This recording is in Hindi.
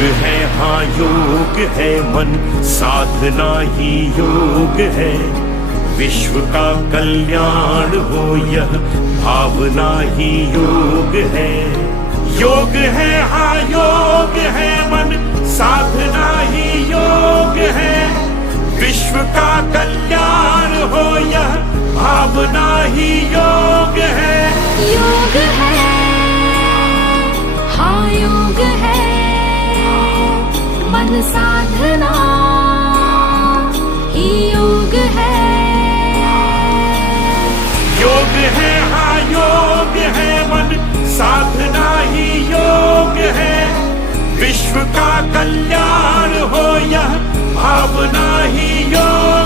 है हाँ योग है, मन साधना ही योग है। विश्व का कल्याण हो यह भावना ही योग है। योग है हाँ योग है, मन साधना ही योग है। विश्व का कल्याण हो यह भावना ही योग है। योग है हाँ योग है, मन साधना ही योग है। योग है हाँ योग है, मन साधना ही योग है। विश्व का कल्याण हो यह भावना ही योग